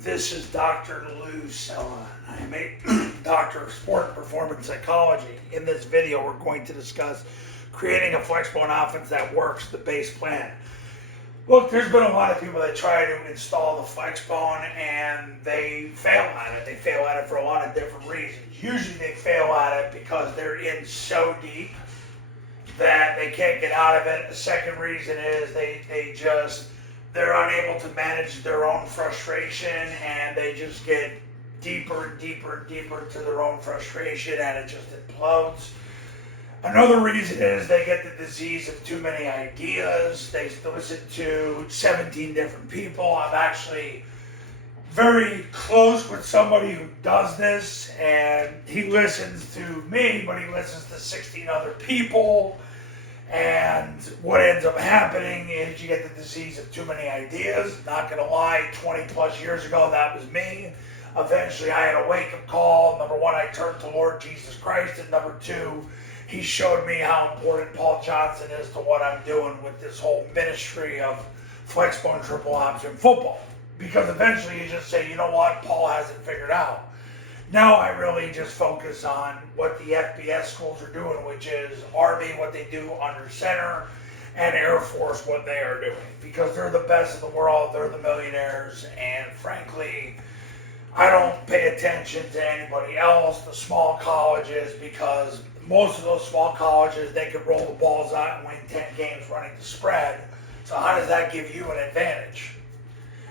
This is Dr. Lou Sella. I am a doctor of sport and performance psychology. In this video, we're going to discuss creating a Flexbone offense that works, the base plan. Look, there's been a lot of people that try to install the Flexbone and they fail at it. They fail at it for a lot of different reasons. Usually they fail at it because they're in so deep that they can't get out of it. The second reason is they're unable to manage their own frustration and they just get deeper and deeper and deeper to their own frustration and it just implodes. Another reason is they get the disease of too many ideas. They listen to 17 different people. I'm actually very close with somebody who does this, and he listens to me, but he listens to 16 other people. And what ends up happening is you get the disease of too many ideas. Not gonna lie, 20 plus years ago, that was me. Eventually, I had a wake-up call. Number one, I turned to Lord Jesus Christ, and number two, he showed me how important Paul Johnson is to what I'm doing with this whole ministry of Flexbone triple option football. Because eventually you just say, you know what, Paul hasn't figured out. Now I really just focus on what the FBS schools are doing, which is Army, what they do under center, and Air Force, what they are doing. Because they're the best in the world, they're the millionaires, and frankly, I don't pay attention to anybody else, the small colleges, because most of those small colleges, they could roll the balls out and win 10 games running the spread. So how does that give you an advantage?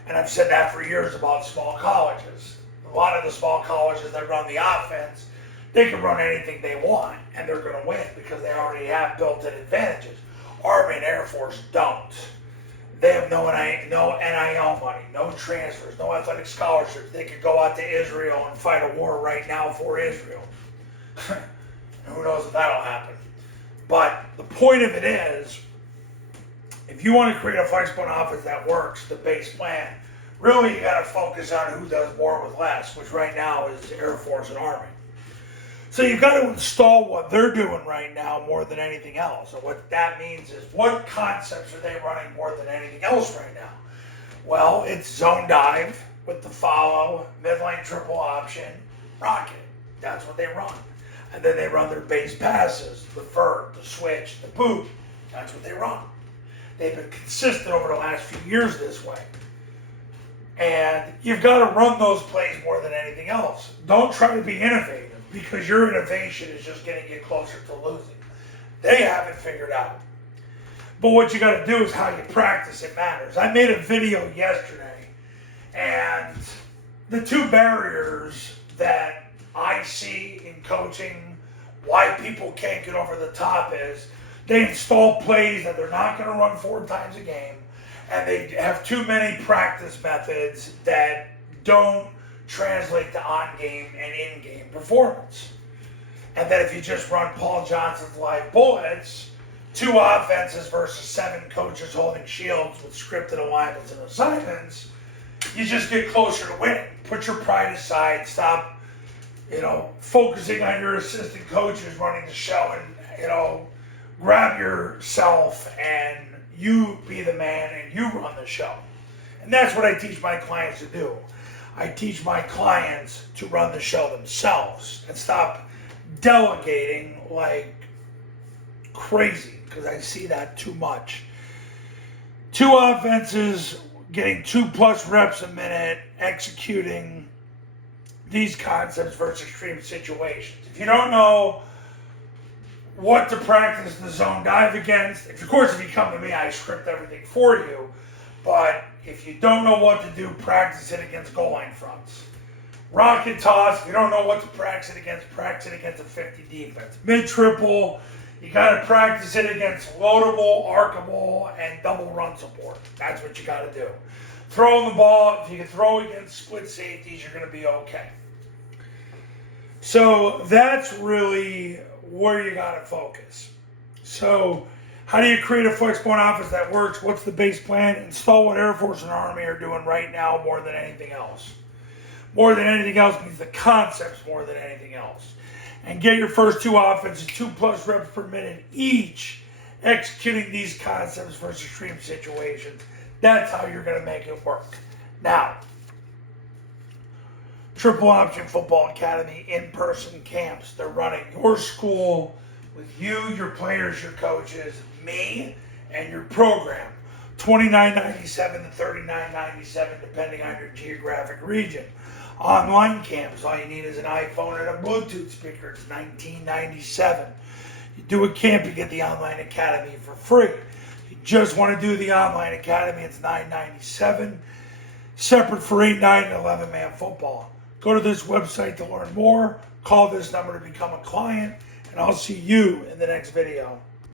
And I've said that for years about small colleges. A lot of the small colleges that run the offense, they can run anything they want and they're going to win because they already have built-in advantages. Army and Air Force don't. They have no NIL money, no transfers, no athletic scholarships. They could go out to Israel and fight a war right now for Israel. Who knows if that'll happen. But the point of it is, if you want to create a Flexbone offense that works, the base plan, really you got to focus on who does more with less, which right now is Air Force and Army. So you've got to install what they're doing right now more than anything else. And what that means is, what concepts are they running more than anything else right now? Well, it's zone dive with the follow, midline triple option, rocket. That's what they run. And then they run their base passes, the vert, the switch, the boot. That's what they run. They've been consistent over the last few years this way. And you've got to run those plays more than anything else. Don't try to be innovative, because your innovation is just getting you closer to losing. They haven't figured out. But what you got to do is how you practice. It matters. I made a video yesterday, and the two barriers that I see in coaching, why people can't get over the top, is they install plays that they're not going to run 4 times a game, and they have too many practice methods that don't translate to on-game and in-game performance. And then if you just run Paul Johnson's live bullets, 2 offenses versus 7 coaches holding shields with scripted alignments and assignments, you just get closer to winning. Put your pride aside. Stop focusing on your assistant coaches running the show, and, grab yourself and you be the man and you run the show. And that's what I teach my clients to do. I teach my clients to run the show themselves and stop delegating like crazy, because I see that too much. 2 offenses getting 2+ reps a minute executing these concepts versus extreme situations. If you don't know what to practice the zone dive against, of course, if you come to me, I script everything for you. But if you don't know what to do, practice it against goal line fronts. Rocket toss, if you don't know what to practice it against a 50 defense. Mid-triple, you got to practice it against loadable, arcable, and double run support. That's what you got to do. Throwing the ball, if you can throw against split safeties, you're going to be okay. So that's really where you got to focus. So how do you create a Flexbone offense that works? What's the base plan? Install what Air Force and Army are doing right now more than anything else. More than anything else means the concepts more than anything else. And get your first 2 offenses, 2+ reps per minute each, executing these concepts versus extreme situations. That's how you're going to make it work. Now, Triple Option Football Academy in-person camps. They're running your school with you, your players, your coaches, me, and your program. $29.97 to $39.97 depending on your geographic region. Online camps, all you need is an iPhone and a Bluetooth speaker. It's $19.97. You do a camp, you get the online academy for free. You just want to do the online academy, it's $9.97. Separate for 8, 9, and 11-man football. Go to this website to learn more. Call this number to become a client, and I'll see you in the next video.